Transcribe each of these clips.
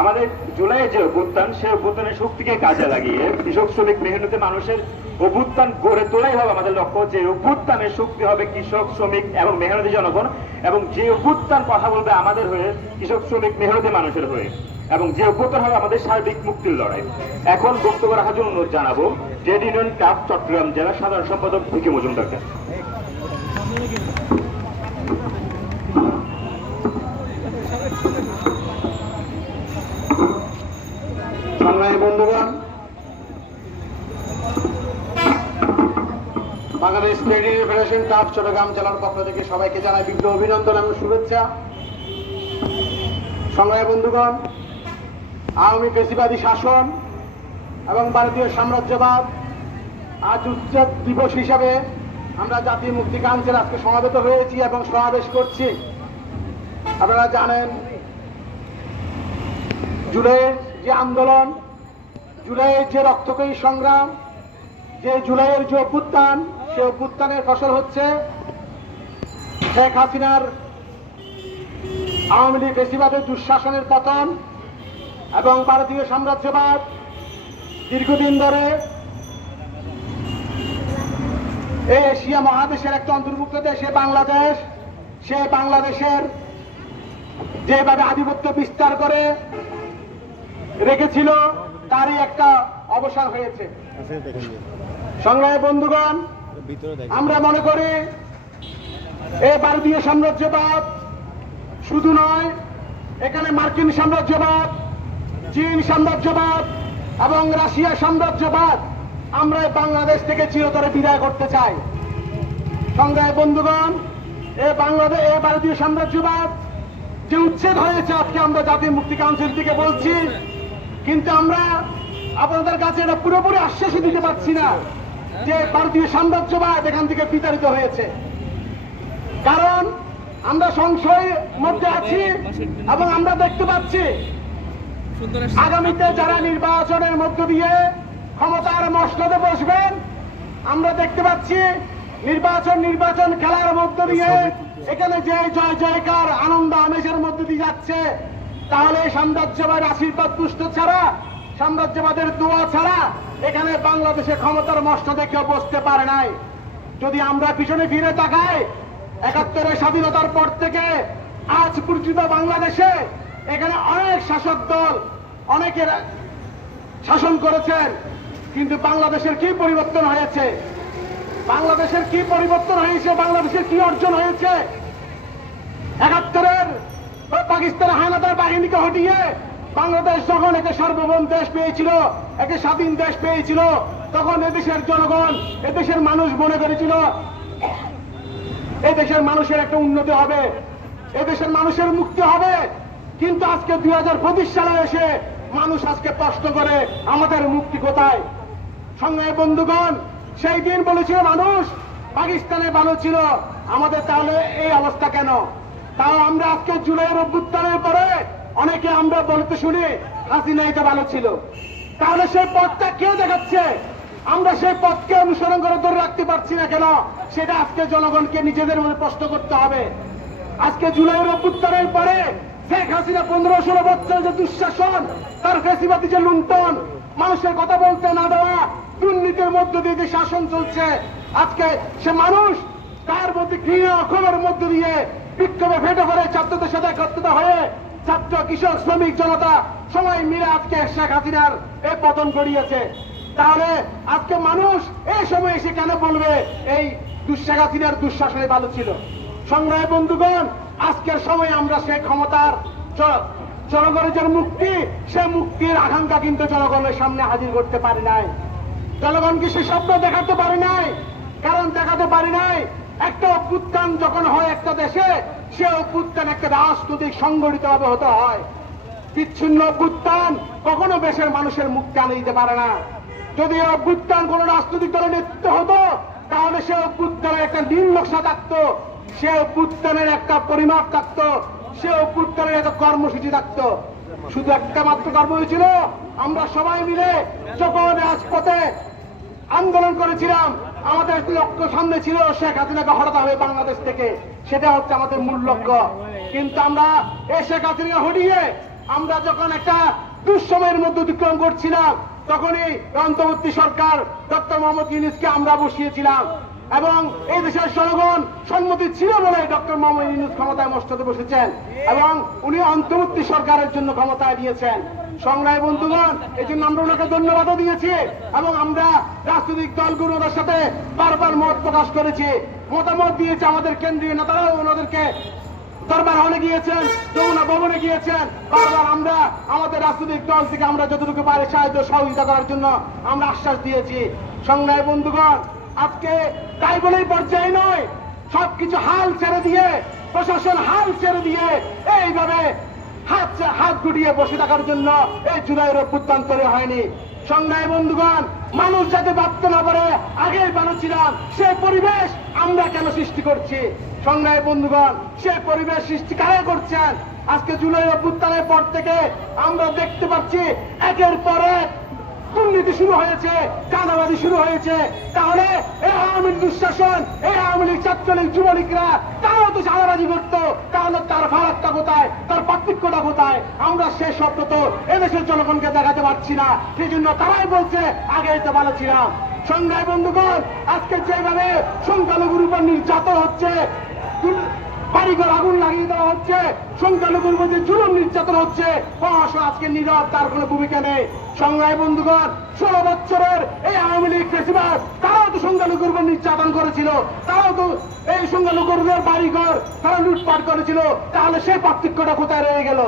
আমাদের জুলাই যে অভ্যুত্থান, সে অভ্যুত্থানের শক্তিকে কাজে লাগিয়ে কৃষক, শ্রমিক, মেহনতি মানুষের অভ্যুত্থান গড়ে তোলাই হবে আমাদের লক্ষ্য। যে অভ্যুত্থানের শক্তি হবে কৃষক, শ্রমিক এবং মেহনতি জনগণ এবং যে অভ্যুত্থান কথা বলবে আমাদের হয়ে, কৃষক, শ্রমিক, মেহনতি মানুষের হয়ে এবং যে অভ্যুত্থান হবে আমাদের সার্বিক মুক্তির লড়াই। এখন বক্তব্য রাখার জন্য অনুরোধ জানাব, ট্রেড ইউনিয়ন ক্লাব, চট্টগ্রাম জেলা সাধারণ সম্পাদক ভিকি মজুমদারকে সংগ্রামী বন্ধুগণ, Bangladesh trade federation tough Chattogram জেলার পক্ষ থেকে সবাইকে জানাই বিঘ্ন অভিনন্দন এবং শুভেচ্ছা। সংগ্রামী বন্ধুগণ, আওয়ামী ফেসিবাদী শাসন এবং ভারতীয় সাম্রাজ্যবাদ আজ উচ্ছেদ দিবস হিসাবে আমরা জাতীয় মুক্তি কাউন্সিল আজকে সমাবেত হয়েছি এবং সমাবেশ করছি। আপনারা জানেন জুলাইয়ের যে আন্দোলন জুলাইয়ের যে রক্তকয়ী সংগ্রাম, যে জুলাইয়ের যে অভ্যুত্থান সে অভ্যুত্থানের ফসল হচ্ছে শেখ হাসিনার আওয়ামী লীগ বেশিবাদের দুঃশাসনের পতন এবং ভারতীয় সাম্রাজ্যবাদ দীর্ঘদিন ধরে এই এশিয়া মহাদেশের একটা অন্তর্ভুক্ত দেশে বাংলাদেশ। সে বাংলাদেশের যেভাবে আধিপত্য বিস্তার করে রেখেছিল তারই একটা অবসান হয়েছে। সংগ্রামী বন্ধুগণ, আমরা মনে করি এই ভারতীয় সাম্রাজ্যবাদ শুধু নয়, এখানে মার্কিন সাম্রাজ্যবাদ, চীন সাম্রাজ্যবাদ এবং রাশিয়া সাম্রাজ্যবাদ আমরা বাংলাদেশ থেকে চিরতরে বিদায় করতে চাই। সংগ্রামী বন্ধুগণ, এ বাংলাদেশ এ ভারতীয় সাম্রাজ্যবাদ যে উচ্ছেদ হয়েছে আজকে আমরা জাতীয় মুক্তি কাউন্সিল থেকে বলছি কিন্তু আমরা আপনাদের কাছে এটা পুরোপুরি আশ্বাসই দিতে পারছি না যে ভারতীয় সাম্রাজ্যবাদ এখান থেকে বিতাড়িত হয়েছে। কারণ আমরা সংশয়ের মধ্যে আছি এবং আমরা দেখতে পাচ্ছি আগামীতে যারা নির্বাচনের মধ্য দিয়ে ক্ষমতার মসনদে বসবেন আমরা দেখতে পাচ্ছি নির্বাচন নির্বাচন খেলার মধ্য দিয়ে এখানে যে জয় জয়কার আনন্দ আমেজের মধ্য দিয়ে যাচ্ছে তাহলে সাম্রাজ্যবাদ আশীর্বাদ পুষ্ট ছাড়া, সাম্রাজ্যবাদের দোয়া ছাড়া এখানে বাংলাদেশে ক্ষমতার মসনদে কেউ বসতে পারে নাই। যদি আমরা পিছনে ফিরে তাকাই, একাত্তরের স্বাধীনতার পর থেকে আজ পর্যন্ত বাংলাদেশে এখানে অনেক শাসক দল, অনেকের শাসন করেছেন, কিন্তু বাংলাদেশের কি পরিবর্তন হয়েছে? বাংলাদেশের কি পরিবর্তন হয়েছে? বাংলাদেশের কি অর্জন হয়েছে? একাত্তরের পাকিস্তানের হানাদার বাহিনীকে হটিয়ে বাংলাদেশ যখন একে সার্বভৌম দেশ পেয়েছিল, একে স্বাধীন দেশ পেয়েছিল, তখন এদেশের জনগণ, এদেশের মানুষ মনে করেছিল এই দেশের মানুষের একটা উন্নতি হবে, এদেশের মানুষের মুক্তি হবে। কিন্তু আজকে দুই হাজার পঁচিশ সালে এসে মানুষ আজকে প্রশ্ন করে, আমাদের মুক্তি কোথায়? সঙ্গে বন্ধুগণ, সেই দিন বলেছিল মানুষ, পাকিস্তানে ভালো ছিল, আমাদের তাহলে এই অবস্থা কেন? তাও আমরা আজকে জুলাইয়ের অভ্যুত্থানের পরে অনেকে আমরা বলতে শুনি হাসিনা এটা ভালো ছিল। তাহলে সেই পথটা কে দেখাচ্ছে? আমরা সেই পথকে অনুসরণ করে ধরে রাখতে পারছি না কেন? সেটা আজকে জনগণকে নিজেদের মধ্যে প্রশ্ন করতে হবে। আজকে জুলাইয়ের অভ্যুত্থানের পরে শেখ হাসিনা পনেরো ষোলো বছর যে দুঃশাসন, তার ফেসিবাদী যে লুণ্ঠন, মানুষের কথা বলতে না দেওয়া, দুর্নীতির মধ্য দিয়ে যে শাসন চলছে, আজকে সে মানুষ তার মধ্যে ঘৃণা ক্ষোভের মধ্য দিয়ে বিক্ষোভে ফেটে পড়ে ছাত্রদের সাথে একত্রিত হয়ে ছাত্র, কৃষক, শ্রমিক, জনতা সবাই মিলে আজকে শেখ হাসিনার এই পতন করিয়েছে তাহলে আজকে মানুষ এই সময় এসে কেন বলবে এই দুঃশেখ হাসিনার দুঃশাসনে ভালো ছিল? সংগ্রামী বন্ধুগণ, আজকের সময় আমরা সেই ক্ষমতার জনগণের যে মুক্তি, সে মুক্তির আকাঙ্ক্ষা কিন্তু জনগণের সামনে হাজির করতে পারি নাই। জনগণকে সে স্বপ্ন দেখাতে পারি নাই, কারণ দেখাতে পারি নাই একটা অভ্যুত্থান যখন হয় একটা দেশে, সে অভ্যুত্থান একটা রাজনৈতিক সংগঠিত ভাবে হতে হয়। বিচ্ছিন্ন অভ্যুত্থান কখনো দেশের মানুষের মুক্তি আনে দিতে পারে না। যদি অভ্যুত্থান কোন রাজনৈতিক দলের নেতৃত্ব হতো, তাহলে সে অভ্যুত্থানের একটা নকশা থাকতো, সে অভ্যুত্থানের একটা পরিমাপ থাকতো, সে অভ্যুত্থানের একটা কর্মসূচি থাকতো। শুধু একটা মাত্র কর্ম হয়েছিল আমরা সবাই মিলে যখন রাজপথে আন্দোলন করেছিলাম আমাদের লক্ষ্য সামনে ছিল, শেখ হাসিনাকে হটাতে হবে বাংলাদেশ থেকে। সেটা হচ্ছে আমাদের মূল লক্ষ্য। কিন্তু আমরা এই শেখ হাসিনাকে হটিয়ে আমরা যখন একটা দুঃসময়ের মধ্যে অতিক্রম করছিলাম, তখনই অন্তর্বর্তী সরকার ডক্টর মোহাম্মদ ইউনুসকে আমরা বসিয়েছিলাম। এবং এই দেশের জনগণ সম্মতি ছিল বলে ডক্টর মোহাম্মদ ইউনুস ক্ষমতায় মস্ততে বসেছেন। এবং উনি অন্তর্বর্তী সরকারের জন্য ক্ষমতায় দিয়েছেন সংগ্রামী বন্ধুগণ এই জন্য আমরা ওনাকে ধন্যবাদও দিয়েছি এবং আমরা রাজনৈতিক দলগুলোর সাথে বারবার মত প্রকাশ করেছি। মতামত দিয়েছে আমাদের কেন্দ্রীয় নেতারাও, ওনাদেরকে দরবার হলে গিয়েছেন, যমুনা ভবনে গিয়েছেন। বারবার আমরা আমাদের রাজনৈতিক দল থেকে আমরা যতটুকু পারি সাহায্য, সহযোগিতা করার জন্য আমরা আশ্বাস দিয়েছি। সংগ্রামী বন্ধুগণ, আজকে তাই বলেই পর্যায়ে নয়, সবকিছু হাল ছেড়ে দিয়ে, প্রশাসন হাল ছেড়ে দিয়ে এইভাবে হাত হাত গুটিয়ে বসে থাকার জন্য এই জুলাইয়ের অভ্যুত্থান তৈরি হয়নি। সংজ্ঞায় বন্ধুগণ, মানুষ যাতে ভাবতে না পারে, আগেই বানাচ্ছিলাম সে পরিবেশ আমরা কেন সৃষ্টি করছি? সংজ্ঞায় বন্ধুগণ, সে পরিবেশ সৃষ্টি কারা করছেন? আজকে জুলাই অভ্যুত্থানের পর থেকে আমরা দেখতে পাচ্ছি, একের পর এক দুর্নীতি শুরু হয়েছে, চাঁদাবাজি শুরু হয়েছে। তাহলে এই আওয়ামী লীগ দুঃশাসন এই আওয়ামী লীগ ছাত্রলীগ যুবলীগরা তারাও তো চাঁদাবাজি করতো। তাহলে তার ফারাকটা কোথায়? তার পার্থক্যটা কোথায়? আমরা সে স্বপ্ন তো এদেশের জনগণকে দেখাতে পারছি না। সেই জন্য তারাই বলছে, আগে তো ভালো ছিলাম। সংগ্রামী বন্ধুগণ, আজকে যেভাবে সংখ্যালঘুর উপর নির্যাতন হচ্ছে বাড়িঘর আগুন লাগিয়ে দেওয়া হচ্ছে। সংখ্যালঘুর মধ্যে জুলুম নির্যাতন হচ্ছে। প্রশাসন আজকে নীরব, তার কোনো ভূমিকা নেই। সংগ্রামী বন্ধুগণ, ষোলো বছরের এই আওয়ামী লীগ ফেসিবাদ, তারাও তো সংখ্যালঘুর উপর নির্যাতন করেছিল। তারাও তো এই সংখ্যালঘুদের বাড়িঘর তারা লুটপাট করেছিল। তাহলে সেই পার্থক্যটা কোথায় রয়ে গেল?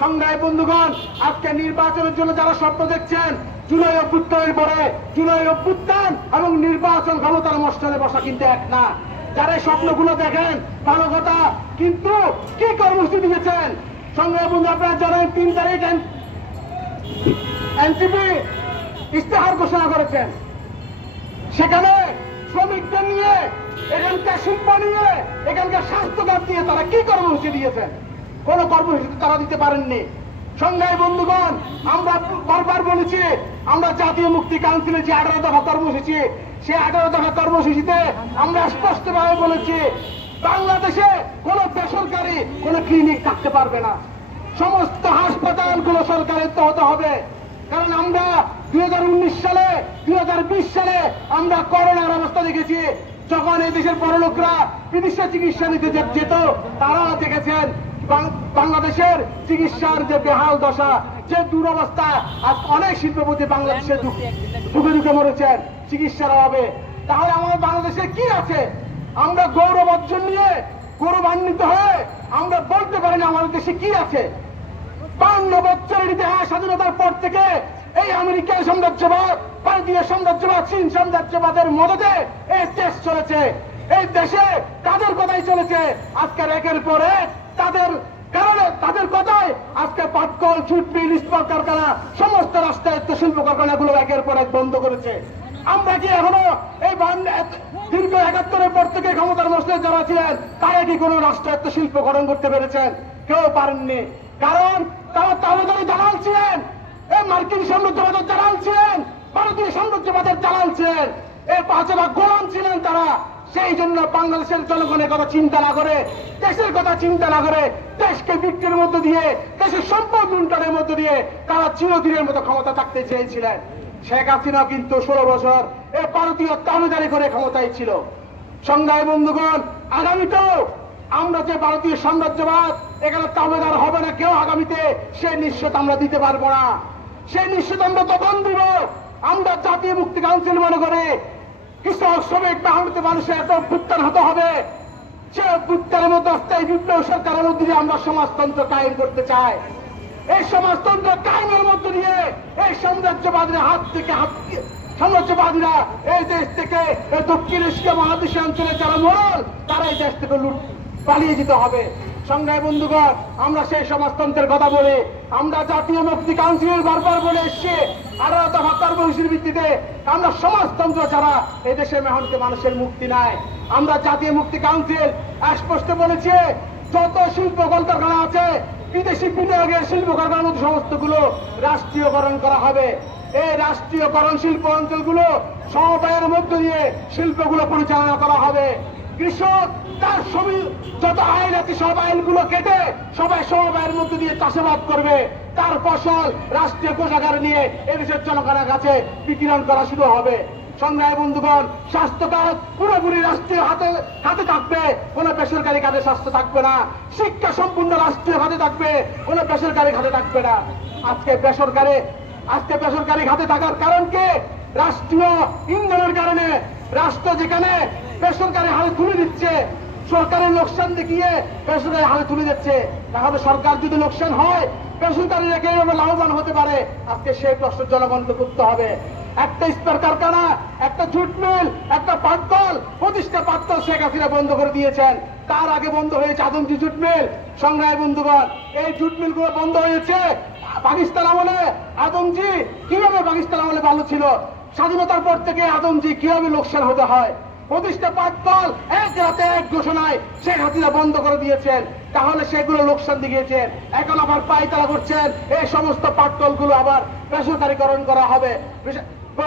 সংগ্রামী বন্ধুগণ, আজকে নির্বাচনের জন্য যারা স্বপ্ন দেখছেন, জুলাই অভ্যুত্থানের পরে জুলাই অভ্যুত্থান এবং নির্বাচন ক্ষমতার মস্তরে বসা কিন্তু এক না। যারা স্বপ্নগুলো দেখেন, ভালো কথা, কিন্তু কি কর্মসূচি দিয়েছেন? সংগ্রামী বন্ধু, আপনারা জানেন, তিন তারিখ এনসিপি ইস্তেহার ঘোষণা করেছেন। সেখানে শ্রমিকদের নিয়ে, এখানকার শিল্প নিয়ে, এখানকার স্বাস্থ্যখাত নিয়ে তারা কি কর্মসূচি দিয়েছেন? কোন কর্মসূচি তারা দিতে পারেননি। সংগ্রামী বন্ধুগণ, আমরা বারবার বলেছি, আমরা জাতীয় মুক্তি কাউন্সিলের যে আঠারো দফা কর্মসূচি সেই আঠারো দফা কর্মসূচিতে আমরা স্পষ্টভাবে বলেছি, বাংলাদেশে কোন বেসরকারি, কোন ক্লিনিক থাকতে পারবে না। সমস্ত হাসপাতালগুলো সরকারের তো হতে হবে। কারণ আমরা দুই সালে দুই সালে আমরা করোনার অবস্থা দেখেছি। যখন এই দেশের বড় লোকরা বিদেশে চিকিৎসা নিতে যেত, তারা দেখেছেন বাংলাদেশের চিকিৎসার যে বেহাল দশা, যে দুরবস্থা আজ অনেক শিল্পপতি বাংলাদেশে দু- ঢুকে ঢুকে মরেছেন। চিকিৎসার অভাবে। তাহলে আমাদের বাংলাদেশে কি আছে? আমরা গৌরব অর্জন নিয়ে গৌরবান্বিত হয়ে আমরা বলতে পারি না আমাদের দেশে কি আছে। বান্ন বছরের ইতিহাস স্বাধীনতার পর থেকে এই আমেরিকান সাম্রাজ্যবাদ, ভারতীয় সাম্রাজ্যবাদ, চীন সাম্রাজ্যবাদের মদতে এই দেশ চলেছে। এই দেশে তাদের কথাই চলেছে। আজকের একের পর তাদের কারণে, তাদের কথায় আজকে পাটকল মিল ইস্পাত কারখানা, সমস্ত রাষ্ট্রায়ত্ত শিল্প কারখানাগুলো একের পর এক বন্ধ করেছে। আমরা কি এখনও এই দীর্ঘ একাত্তরের পর থেকে ক্ষমতার মসলে যারা ছিলেন, তারা কি কোনো রাষ্ট্রায়ত্ত শিল্প গঠন করতে পেরেছেন? কেউ পারেননি। কারণ তারা তাহলে দালাল ছিলেন। এই মার্কিন সাম্রাজ্যবাদের দালাল ছিলেন, ভারতীয় সাম্রাজ্যবাদের দালাল ছিলেন। এই পাঁচরা গোলাম ছিলেন তারা। সেই জন্য বাংলাদেশের জনগণের কথা চিন্তা না করে, দেশের কথা চিন্তা না করে, দেশকে বিক্রির মধ্য দিয়ে, দেশের সম্পদ লুণ্ঠনের মধ্য দিয়ে তারা চিরদিনের মতো ক্ষমতা থাকতে চেয়েছিলেন। শেখ হাসিনা কিন্তু ষোলো বছর এ ভারতীয় দাবিদারি করে ক্ষমতায় ছিল। সংগ্রামী বন্ধুগণ, আগামীতেও আমরা যে ভারতীয় সাম্রাজ্যবাদ, এখানে তাবেদার হবে না কেউ আগামীতে, সে নিশ্চিত আমরা দিতে পারব না। সেই নিশ্চিত আমরা তখন দিব। আমরা জাতীয় মুক্তি কাউন্সিল মনে করে কৃষক, শ্রমিক মেহনতি মানুষের এত অভ্যুত্থান হতে হবে। সে অভ্যুত্থানের মধ্যে অস্থায়ী বিপ্লব সরকারের মধ্যে আমরা সমাজতন্ত্র কায়েম করতে চাই। এই সমাজতন্ত্র কায়েমের মধ্য দিয়ে এই সাম্রাজ্যবাদীর হাত থেকে হাত সাম্রাজ্যবাদীরা এই দেশ থেকে দক্ষিণ এশিয়া মহাদেশীয় অঞ্চলে যারা মরল, তারা এই দেশ থেকে লুট পালিয়ে যেতে হবে। সংগ্রামী বন্ধুগণ, আমরা সেই সমাজতন্ত্রের কথা বলি। আমরা জাতীয় মুক্তি কাউন্সিলের বারবার বলে এসছি আঠারো দফা কর্মসূচির ভিত্তিতে আমরা সমাজতন্ত্র ছাড়া এই দেশের মেহনতি মানুষের মুক্তি নাই। আমরা জাতীয় মুক্তি কাউন্সিল স্পষ্ট বলেছে, যত শিল্প কলকারখানা আছে বিদেশি বিনিয়োগের শিল্প কারখানার মধ্যে সমস্তগুলো রাষ্ট্রীয়করণ করা হবে। এই রাষ্ট্রীয়করণ শিল্প অঞ্চলগুলো সমবায়ের মধ্য দিয়ে শিল্পগুলো পরিচালনা করা হবে। কৃষক, তার সবই যত আইন আছে সব আইনগুলো কেটে সবাই সমবায়ের মধ্যে দিয়ে চাষাবাদ করবে। তার ফসল রাষ্ট্রীয় কোষাগার নিয়ে এদেশের জনগণের কাছে বিকিরণ করা শুরু হবে। সংগ্রামী বন্ধুগণ, স্বাস্থ্য খাত পুরোপুরি রাষ্ট্রীয় হাতে হাতে থাকবে। কোন বেসরকারি খাতে স্বাস্থ্য থাকবে না। শিক্ষা সম্পূর্ণ রাষ্ট্রীয় খাতে থাকবে। কোন বেসরকারি খাতে থাকবে না। আজকে বেসরকারি আজকে বেসরকারি খাতে থাকার কারণ কি? রাষ্ট্রীয় ইন্ধনের কারণে। রাষ্ট্র যেখানে বেসরকারি হাতে তুলে দিচ্ছে সরকারের লোকসান দেখিয়ে বেসরকারি হাতে তুলে দিচ্ছে। তাহলে সরকার যদি লোকসান হয়, বেসরকারিরা কীভাবে লাভবান হতে পারে? আজকে সেই প্রশ্ন জনগণকে করতে হবে। একটা ইস্পার কারখানা, একটা জুট মিল, একটা পাটকল প্রতিষ্ঠা পাটকল শেখ হাসিনা বন্ধ করে দিয়েছেন। তার আগে বন্ধ হয়েছে আদমজি জুট মিল? সংগ্রামী বন্ধুগণ, এই জুট মিলগুলো বন্ধ হয়েছে পাকিস্তান আমলে। আদমজি, কীভাবে পাকিস্তান আমলে ভালো ছিল? স্বাধীনতার পর থেকে আদমজি কীভাবে লোকসান হতে হয়? প্রতিষ্ঠা পাটকল এক রাতে এক ঘোষণায় শেখ হাসিনা বন্ধ করে দিয়েছেন। তাহলে সেগুলো লোকসান দিয়েছেন এখন আবার পায়তারা করছেন। এই সমস্ত পাটকলগুলো আবার বেসরকারীকরণ করা হবে।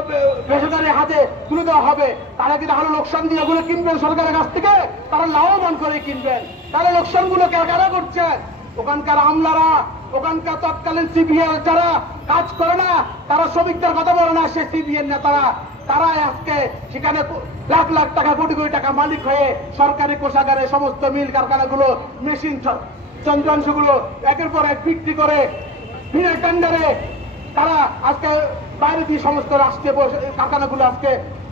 বেস- হাতে তুলে দেওয়া হবে। তারা কি তাহলে লোকসান দিয়ে ওগুলো কিনবেন সরকারের কাছ থেকে? তারা লাভবান করে কিনবেন। তাহলে লোকসানগুলো কারা করছেন ওখানকার আমলারা, ওখানকার তৎকালীন সিবিআই যারা কাজ করে না, তারা শ্রমিকদের কথা বলে না সে সিবিএন নেতারা। তারা আজকে সেখানে লাখ লাখ টাকা, কোটি কোটি টাকা মালিক হয়ে সরকারি কোষাগারে সমস্ত মিল কারখানাগুলো, মেশিন যন্ত্রাংশগুলো একের পর এক বিক্রি করে বিনা টেন্ডারে তারা আজকে বাইরে দিয়ে সমস্ত রাষ্ট্রীয় কারখানাগুলো আজকে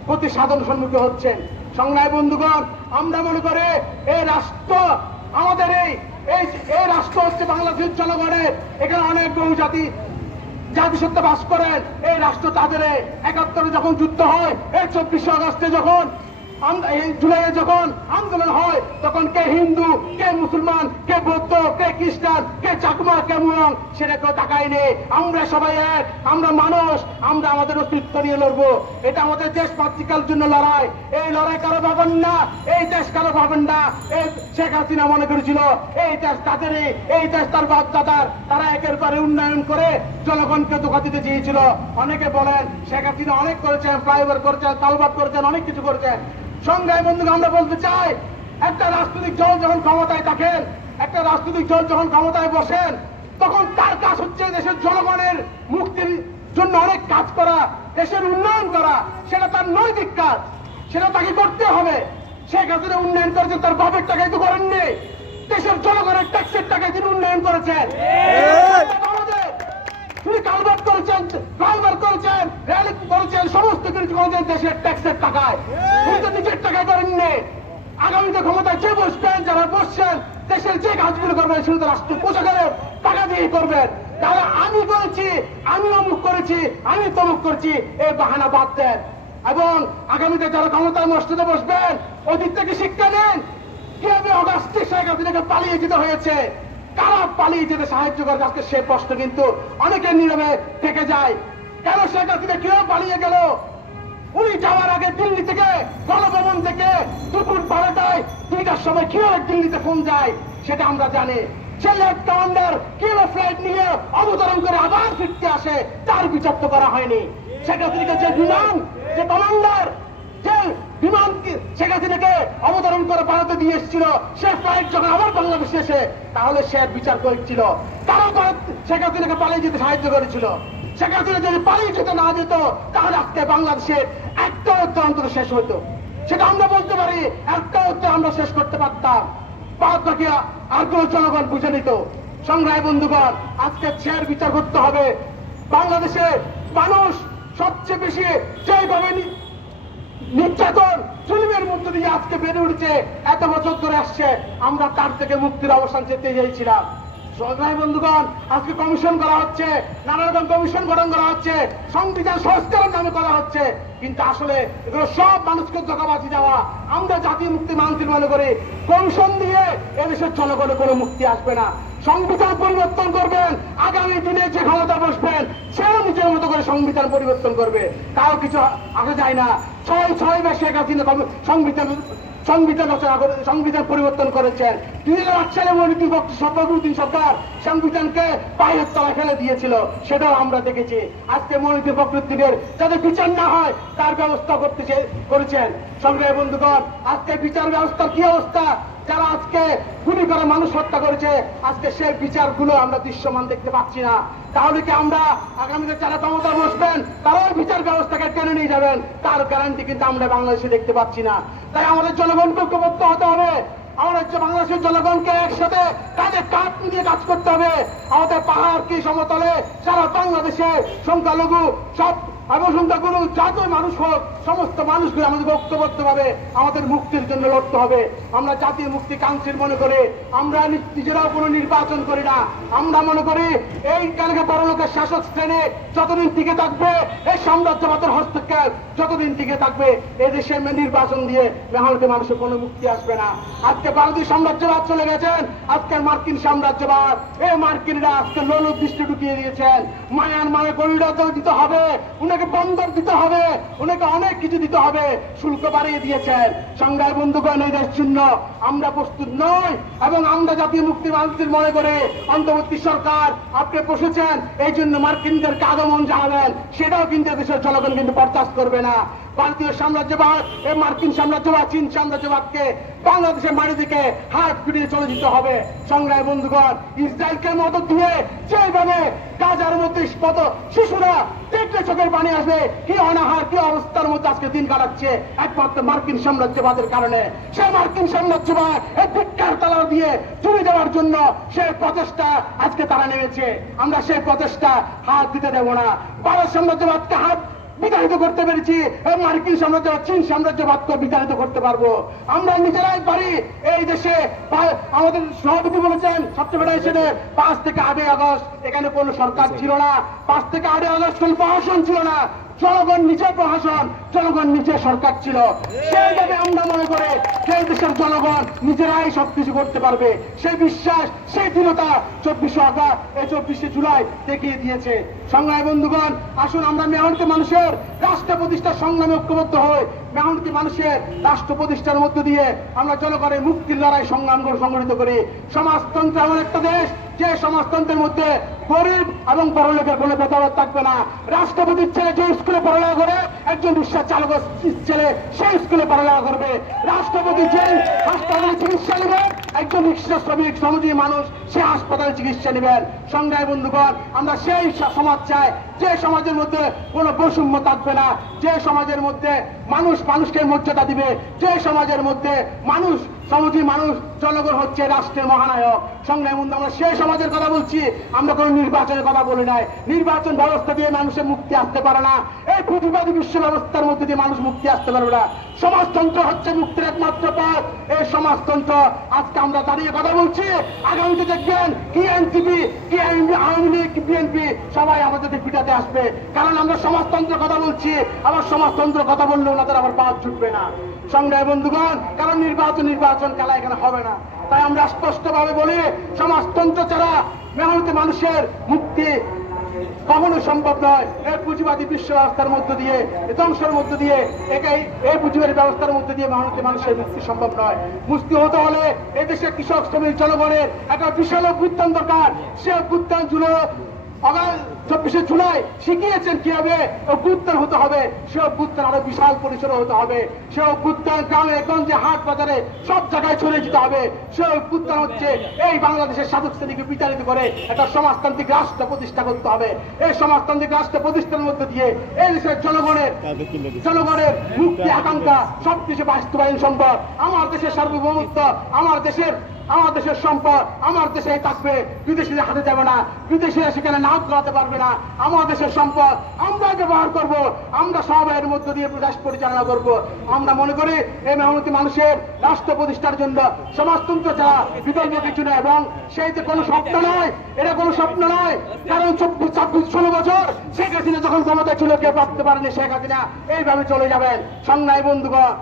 প্রতি সাধন সম্মুখীন হচ্ছেন সংগ্রায় বন্ধুগণ, আমরা মনে করে এই রাষ্ট্র আমাদের এই এই রাষ্ট্র হচ্ছে বাংলাদেশের জনগণের। এখানে অনেক বহু জাতি জাতিসত্ত্ব বাস করেন। এই রাষ্ট্র তাদের একাত্তরে যখন যুদ্ধ হয়, এই চব্বিশে আগস্টে যখন জুলাইয়ে যখন আন্দোলন হয়, তখন কে হিন্দু, কে মুসলমান, কে বৌদ্ধ, কে খ্রিস্টান, কে চাকমা, কে মুয়ং সেটা কেউ তাকাই নেই। আমরা সবাই এক, আমরা মানুষ, আমরা আমাদের অস্তিত্ব নিয়ে লড়বো। এটা আমাদের দেশ মাতৃকার জন্য লড়াই। এই লড়াই কারও ভাবেন না, এই দেশ কারও ভাবেন না। এই শেখ হাসিনা মনে করেছিল, এই দেশ তাদেরই, এই দেশ তার বাপ দাদার তারা একের পরে উন্নয়ন করে জনগণকে ধোকা দিতে চেয়েছিল। অনেকে বলেন, শেখ হাসিনা অনেক করেছেন, ফ্লাইওভার করেছেন, তালবাদ করেছেন, অনেক কিছু করেছেন। সংগ্রামী বন্ধুকে আমরা বলতে চাই, একটা রাজনৈতিক দল যখন ক্ষমতায় থাকেন, একটা রাজনৈতিক দল যখন ক্ষমতায় বসেন, তখন তার কাজ হচ্ছে দেশের জনগণের মুক্তির জন্য অনেক কাজ করা, দেশের উন্নয়ন করা। সেটা তার নৈতিক কাজ। সেটা তাকে করতে হবে। শেখ হাসিনা উন্নয়ন করেছে তার বাপের টাকায় তো করেননি। দেশের জনগণের ট্যাক্সের টাকায় তিনি উন্নয়ন করেছেন আমাদের তিনি কালবাট করেছেন ফ্লাইওভার ক্ষমতায় যে বসবেন, যারা বসছেন, দেশের যে কাজগুলো করবেন টাকা দিয়ে করবেন। তাহলে আমি করেছি আমি অমুক করেছি, আমি তমুক করছি এই বাহানা বাদ দেন। এবং আগামীতে যারা ক্ষমতায় মসজিদে বসবেন অতীত থেকে শিক্ষা নেন। কীভাবে অগাস্টে শেখ হাসিনাকে পালিয়ে যেতে হয়েছে? কারা পালিয়ে যেতে সাহায্য করে? আজকে সে প্রশ্ন কিন্তু অনেকের নীরবে থেকে যায়। কেন শেখ হাসিনা কীভাবে পালিয়ে গেল? উনি যাওয়ার আগে দিল্লি থেকে, গণভবন থেকে, দুপুর বারোটায়, দুইটার সময় কীভাবে দিল্লিতে ফোন যায়, সেটা আমরা জানি। লেফট কমান্ডার কীভাবে ফ্লাইট নিয়ে অবতরণ করে আবার ফিরতে আসে, তার বিচার তো করা হয়নি। শেখ হাসিনাকে যে বিমান, যে কমান্ডার, যে বিমান কি- শেখ হাসিনাকে অবতরণ করে ভারতে দিয়ে এসেছিল। সে ফ্লাইট যখন আবার বাংলাদেশে এসে, তাহলে সে বিচার করেছিল। শেখ হাসিনাকে পালিয়ে যেতে সাহায্য করেছিল। শেখ হাসিনা যদি পালিয়ে যেতে না যেত, তাহলে আজকে বাংলাদেশের একটা শেষ সেটা আমরা বলতে পারি, একটা উত্তর আমরা শেষ করতে পারতাম। বাদ বাকি কোন জনগণ বুঝে নিত। সংগ্রামী বন্ধুগণ, আজকে শেয়ার বিচার করতে হবে। বাংলাদেশের মানুষ সবচেয়ে বেশি যেভাবে নির্যাতন জুলুমের মধ্য দিয়ে আজকে বেড়ে উঠছে। এত বছর ধরে আসছে। আমরা তার থেকে মুক্তির অবসান চেতে চাইছিলাম আমরা জাতীয় মুক্তি মানতে মনে করি, কমিশন দিয়ে এদেশের জনগণের কোনো মুক্তি আসবে না। সংবিধান পরিবর্তন করবেন, আগামী দিনে যে ক্ষমতা বসবেন, সেও নিজের মতো করে সংবিধান পরিবর্তন করবে। তাও কিছু আসা যায় না। ছয় ছয় হাসিনা সংবিধান সংবিধান রচনা করে সংবিধান পরিবর্তন করেছেন। দুই হাজার আট সালে মনিটি সভাপতি সরকার সংবিধানকে পায়ের তলা ফেলে দিয়েছিল। সেটাও আমরা দেখেছি। আজকে মনিটি ফখরুদ্দিনের যাতে বিচার না হয়, তার ব্যবস্থা করতে করেছেন। সংগ্রামী বন্ধুগণ, আজকে বিচার ব্যবস্থার কি অবস্থা? যারা আজকে গুলি করে মানুষ হত্যা করেছে, আজকে সেই বিচারগুলো আমরা দৃশ্যমান দেখতে পাচ্ছি না। তাহলে কি আমরা আগামীতে যারা ক্ষমতা বসবেন তারাও বিচার ব্যবস্থাকে টেনে নিয়ে যাবেন? তার গ্যারান্টি কিন্তু আমরা বাংলাদেশে দেখতে পাচ্ছি না। তাই আমাদের জনগণকে ঐক্যবদ্ধ হতে হবে। আমাদের যে বাংলাদেশের জনগণকে একসাথে কাজে কাঠ নিয়ে কাজ করতে হবে। আমাদের পাহাড় কি সমতলে? সারা বাংলাদেশে সংখ্যালঘু সব এবং সংখ্যাগুরু যত মানুষ হোক, সমস্ত মানুষগুলো আমাদের ঐক্যবদ্ধ ভাবে আমাদের মুক্তির জন্য লড়তে হবে। আমরা জাতীয় মুক্তি কাউন্সিল মনে করে, আমরা নিজেরাও কোনো নির্বাচন করি না। আমরা মনে করি, এই কারণে বড় লোকের শাসক শ্রেণি যতদিন টিকে থাকবে, এই সাম্রাজ্যবাদের হস্তক্ষেপ যতদিন টিকে থাকবে এই দেশে নির্বাচন দিয়ে মেহনতি মানুষের কোনো মুক্তি আসবে না। আজকে ভারতীয় সাম্রাজ্যবাদ চলে গেছেন, আজকে মার্কিন সাম্রাজ্যবাদ। এই মার্কিনরা আজকে লোল দৃষ্টি ঢুকিয়ে দিয়েছেন। মায়ানমারে করিডর দিতে হবে, উনাকে বন্দর দিতে হবে উনাকে অনেক কিছু দিতে হবে। শুল্ক বাড়িয়ে দিয়েছেন। সংজ্ঞায় বন্ধুগণ, এই দেশ শূন্য। আমরা প্রস্তুত নই এবং আমরা জাতীয় মুক্তি মানুষদের মনে করে অন্তর্বর্তী সরকার আপনি বসেছেন, এই জন্য মার্কিনদেরকে আগমন জানাবেন। সেটাও কিন্তু দেশের জনগণ কিন্তু বরদাস্ত করবে না। ভারতীয় সাম্রাজ্যবাদ এই মার্কিন সাম্রাজ্যবাদ, চীন সাম্রাজ্যবাদকে বাংলাদেশের মাটি থেকে হাত ফিরিয়ে চলে যেতে হবে। সংগ্রামী বন্ধুগণ, ইসরায়েলকে মদত দিয়ে যেভাবে গাজার মধ্যে কত শিশুরা দেখলে চোখের পানি আসবে, কি অনাহার, কি অবস্থার মধ্যে আজকে দিন কাটাচ্ছে, একমাত্র মার্কিন সাম্রাজ্যবাদের কারণে। সে মার্কিন সাম্রাজ্যবাদ এই ভিক্ষার তালা দিয়ে চুরি দেওয়ার জন্য সে প্রচেষ্টা আজকে তারা নেমেছে। আমরা সেই প্রচেষ্টা হাত দিতে দেব না। ভারত সাম্রাজ্যবাদকে হাত বিতাড়িত করতে পেরেছি। মার্কিন সাম্রাজ্য, চীন সাম্রাজ্যবাদকে বিতাড়িত করতে পারব। আমরা নিজেরাই পারি এই দেশে আমাদের সভাপতি বলেছেন সবচেয়ে ফেডারেশনে পাঁচ থেকে আটই আগস্ট। এখানে কোনো সরকার ছিল না। পাঁচ থেকে আটই আগস্ট কোনো প্রশাসন ছিল না। জনগণ নিজে প্রশাসন, জনগণ নিজে সরকার ছিল। সেইটাকে আমরা মনে করে সেই দেশের জনগণ নিজেরাই সবকিছু করতে পারবে। সেই বিশ্বাস, সেই দৃঢ়তা চব্বিশে আগস্ট, এই চব্বিশে জুলাই দেখিয়ে দিয়েছে। সংগ্রামী বন্ধুগণ, আসুন আমরা মেহনতি মানুষের রাষ্ট্র প্রতিষ্ঠার সংগ্রামে ঐক্যবদ্ধ হই। মেহনতি মানুষের রাষ্ট্র প্রতিষ্ঠার মধ্য দিয়ে আমরা জনগণের মুক্তির লড়াই সংগ্রাম সংগঠিত করি। সমাজতন্ত্র এমন একটা দেশ, যে সমাজতন্ত্রের মধ্যে গরিব এবং বড়লোকের কোনো ভেদাভেদ থাকবে না। রাষ্ট্রপতির ছেলে যে স্কুলে পড়ালেখা করে, একজন রিক্সা চালকের ছেলে সেই স্কুলে পড়ালেখা করবে। রাষ্ট্রপতি যে হাসপাতালে চিকিৎসা নেবেন একজন রিক্সা শ্রমিক, শ্রমজীবী মানুষ, সে হাসপাতালে চিকিৎসা নেবেন। সংজ্ঞায় বন্ধুগণ, আমরা সেই সমাজ চাই। যে সমাজের মধ্যে কোনো বৈষম্য থাকবে না, যে সমাজের মধ্যে মানুষ মানুষকে মর্যাদা দিবে, যে সমাজের মধ্যে মানুষ সমাজী মানুষ, জনগণ হচ্ছে রাষ্ট্রের মহানায়ক। সংগ্রাম বন্ধু, আমরা সেই সমাজের কথা বলছি, আমরা কোনো নির্বাচনের কথা বলি নাই। নির্বাচন ব্যবস্থা দিয়ে মানুষের মুক্তি আসতে পারে না। এই পুঁজিবাদী বিশ্ব ব্যবস্থার মধ্যে দিয়ে মানুষ মুক্তি আসতে পারবে না। সমাজতন্ত্র হচ্ছে মুক্তির একমাত্র পথ। এই সমাজতন্ত্র আজকে আমরা দাঁড়িয়ে কথা বলছি। আগামীতে দেখবেন কি এনসিপি কি আওয়ামী লীগ, বিএনপি সবাই আমাদের পিটাতে আসবে। কারণ আমরা সমাজতন্ত্র কথা বলছি, আবার সমাজতন্ত্র কথা বললে ওনাদের আবার পাওয়া ছুটবে না। সংগ্রামী বন্ধুগণ, কারণ নির্বাচন নির্বাচন খেলা এখানে হবে না। তাই আমরা স্পষ্টভাবে বলি, সমাজতন্ত্র ছাড়া মেহনতি মানুষের মুক্তি কখনো সম্ভব নয়। এই পুঁজিবাদী বিশ্ব ব্যবস্থার মধ্য দিয়ে ধ্বংসের মধ্য দিয়ে একাই এই পুঁজিবাদী ব্যবস্থার মধ্যে দিয়ে মানুষের মানুষের মুক্তি সম্ভব নয়। মুক্তি হতে হলে এদেশের কৃষক শ্রমিক জনগণের একটা বিশাল অভ্যুত্থান দরকার। সে অভ্যুত্থান জুড়ে আগামী চব্বিশে জুলাই শিখিয়েছেন কীভাবে অভ্যুত্থান হতে হবে, সে অভ্যুত্থান আরও বিশাল পরিসরে হতে হবে। সে অভ্যুত্থান গ্রামে গঞ্জে, হাট বাজারে সব জায়গায় ছড়িয়ে যেতে হবে। সে অভ্যুত্থান হচ্ছে এই বাংলাদেশের শাসক শ্রেণীকে বিতাড়িত করে একটা সমাজতান্ত্রিক রাষ্ট্র প্রতিষ্ঠা করতে হবে। এই সমাজতান্ত্রিক রাষ্ট্র প্রতিষ্ঠার মধ্যে দিয়ে এই দেশের জনগণের জনগণের মুক্তি আকাঙ্ক্ষা, সবকিছু বাস্তবায়ন সম্ভব। আমার দেশের সার্বভৌমত্ব, আমার দেশের আমার দেশের সম্পদ আমার দেশে থাকবে। বিদেশিদের হাতে যাবে না বিদেশিরা সেখানে নাম করাতে পারবে না? আমার দেশের সম্পদ আমরা ব্যবহার করব। আমরা সবাইয়ের মধ্য দিয়ে দেশ পরিচালনা করব। আমরা মনে করি এই মেহনতি মানুষের রাষ্ট্র প্রতিষ্ঠার জন্য সমাজতন্ত্র ছাড়া বিকল্প কিছু নয় এবং সেই যে কোনো স্বপ্ন নয়, এটা কোনো স্বপ্ন নয়। কারণ চব্বিশ, ছাব্বিশ, ষোলো বছর শেখ হাসিনা যখন ক্ষমতায় ছিল কেউ ভাবতে পারেনি শেখ হাসিনা এইভাবে চলে যাবেন। সংজ্ঞায় বন্ধুগণ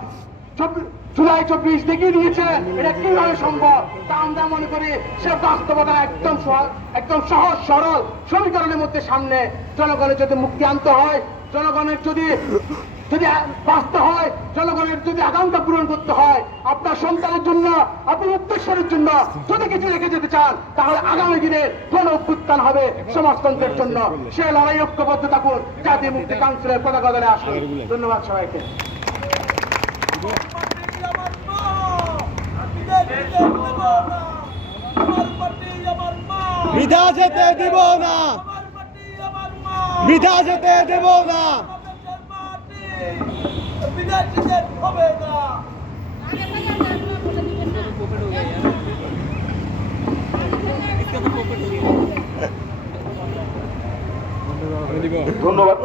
জুলাই চব্বিশ দেখিয়ে দিয়েছে, এটা কীভাবে সম্ভব? তা আমরা মনে করি সে বাস্তবতা একদম একদম সহজ, সরল, সমীকরণের মধ্যে সামনে। জনগণের যদি মুক্তি আনতে হয়, জনগণের যদি যদি বাঁচতে হয়, জনগণের যদি আকাঙ্ক্ষা পূরণ করতে হয়, আপনার সন্তানের জন্য, আপনার উদ্দেশ্যের জন্য, যদি কিছু রেখে যেতে চান, তাহলে আগামী দিনে কোন অভ্যুত্থান হবে সমাজতন্ত্রের জন্য। সে লড়াই ঐক্যবদ্ধ থাকুন জাতীয় মুক্তি কাউন্সিলের পতাকা আসুন। ধন্যবাদ সবাইকে আমার মা! বিদায়, বিদায়। আমার মাটি আমার মা বৃথা যেতে দিব না। বৃথা যেতে দেব না। ধন্যবাদ।